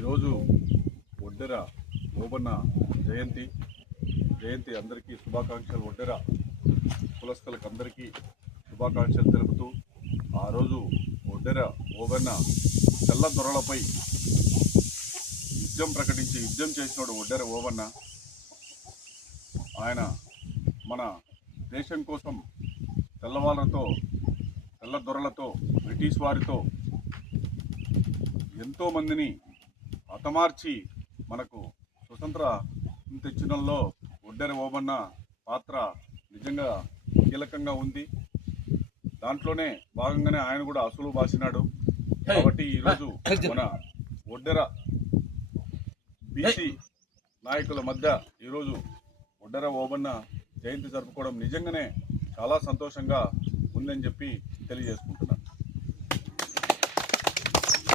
ఈరోజు ఒడ్డెర ఓబన్న జయంతి జయంతి అందరికీ శుభాకాంక్షలు. ఒడ్డెర కులస్థలకు అందరికీ శుభాకాంక్షలు తెలుపుతూ ఆ రోజు ఒడ్డెర ఓబన్న తెల్ల దొరలపై యుద్ధం ప్రకటించి యుద్ధం చేసినోడు ఒడ్డెర ఓవన్న ఆయన మన దేశం కోసం తెల్లవాళ్ళతో తెల్ల దొరలతో బ్రిటిష్ వారితో ఎంతో మందిని హతమార్చి మనకు స్వతంత్ర తెచ్చడంలో ఒడ్డెర ఓబన్న పాత్ర నిజంగా కీలకంగా ఉంది. దాంట్లోనే భాగంగానే ఆయన కూడా అసలు బాసినాడు కాబట్టి ఈరోజు మన ఒడ్డెర బీసీ నాయకుల మధ్య ఈరోజు ఒడ్డెర ఓబన్న జయంతి జరుపుకోవడం నిజంగానే చాలా సంతోషంగా ఉందని చెప్పి తెలియజేసుకుంటున్నాను.